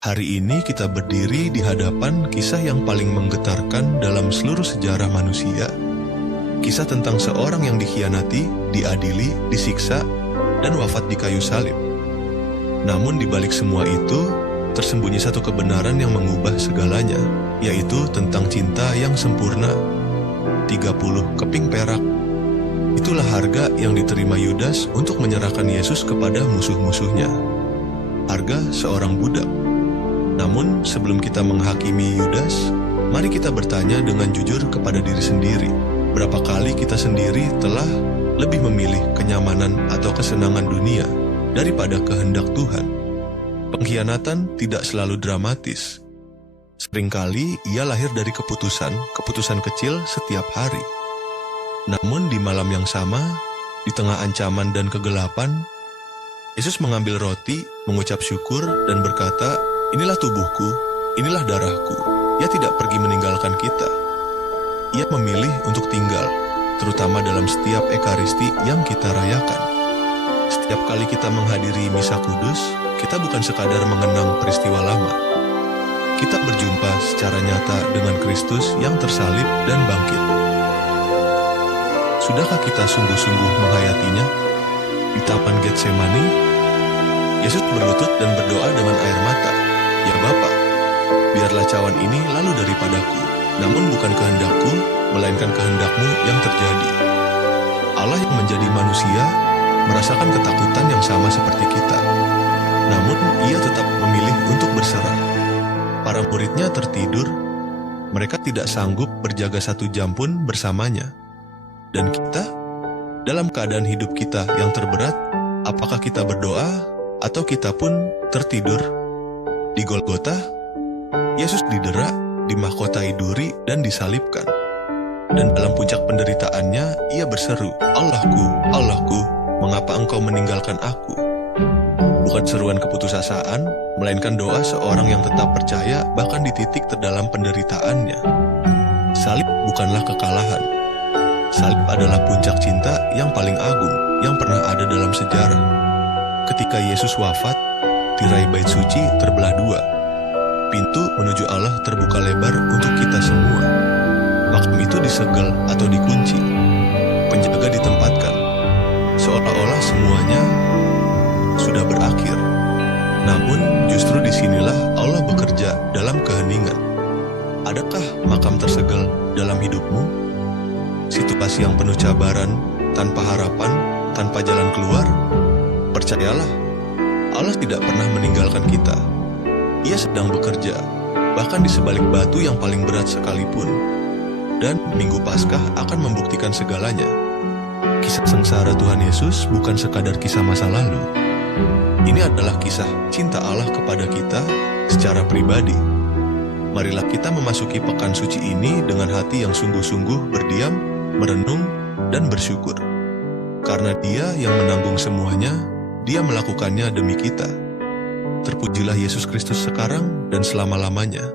Hari ini kita berdiri di hadapan kisah yang paling menggetarkan dalam seluruh sejarah manusia. Kisah tentang seorang yang dikhianati, diadili, disiksa, dan wafat di kayu salib. Namun di balik semua itu, tersembunyi satu kebenaran yang mengubah segalanya, yaitu tentang cinta yang sempurna. 30 keping perak. Itulah harga yang diterima Yudas untuk menyerahkan Yesus kepada musuh-musuhnya. Harga seorang budak. Namun sebelum kita menghakimi Yudas, mari kita bertanya dengan jujur kepada diri sendiri. Berapa kali kita sendiri telah lebih memilih kenyamanan atau kesenangan dunia daripada kehendak Tuhan? Pengkhianatan tidak selalu dramatis. Seringkali ia lahir dari keputusan kecil setiap hari. Namun di malam yang sama, di tengah ancaman dan kegelapan, Yesus mengambil roti, mengucap syukur, dan berkata, "Inilah tubuhku, inilah darahku." Ia tidak pergi meninggalkan kita. Ia memilih untuk tinggal, terutama dalam setiap ekaristi yang kita rayakan. Setiap kali kita menghadiri misa kudus, kita bukan sekadar mengenang peristiwa lama. Kita berjumpa secara nyata dengan Kristus yang tersalib dan bangkit. Sudahkah kita sungguh-sungguh menghayatinya? Di Taman Getsemani, Yesus berlutut dan berdoa dengan air mata. "Ya Bapa, biarlah cawan ini lalu daripadaku, namun bukan kehendakku, melainkan kehendak-Mu yang terjadi." Allah yang menjadi manusia merasakan ketakutan yang sama seperti kita. Namun ia tetap memilih untuk berserah. Para muridnya tertidur, mereka tidak sanggup berjaga 1 jam pun bersamanya. Dan kita, dalam keadaan hidup kita yang terberat, apakah kita berdoa atau kita pun tertidur? Di Golgota, Yesus didera, dimahkotai duri, dan disalibkan. Dan dalam puncak penderitaannya, ia berseru, "Allahku, Allahku, mengapa Engkau meninggalkan aku?" Bukan seruan keputusasaan, melainkan doa seorang yang tetap percaya bahkan di titik terdalam penderitaannya. Salib bukanlah kekalahan. Salib adalah puncak cinta yang paling agung yang pernah ada dalam sejarah. Ketika Yesus wafat, tirai bait suci terbelah 2. Pintu menuju Allah terbuka lebar untuk kita semua. Makam itu disegel atau dikunci. Penjaga ditempatkan. Seolah-olah semuanya sudah berakhir. Namun justru disinilah Allah bekerja dalam keheningan. Adakah makam tersegel dalam hidupmu? Situasi yang penuh cabaran, tanpa harapan, tanpa jalan keluar? Percayalah, Allah tidak pernah meninggalkan kita. Ia sedang bekerja, bahkan di sebalik batu yang paling berat sekalipun. Dan Minggu Paskah akan membuktikan segalanya. Kisah sengsara Tuhan Yesus bukan sekadar kisah masa lalu. Ini adalah kisah cinta Allah kepada kita secara pribadi. Marilah kita memasuki pekan suci ini dengan hati yang sungguh-sungguh berdiam, merenung, dan bersyukur. Karena Dia yang menanggung semuanya, Dia melakukannya demi kita. Terpujilah Yesus Kristus sekarang dan selama-lamanya.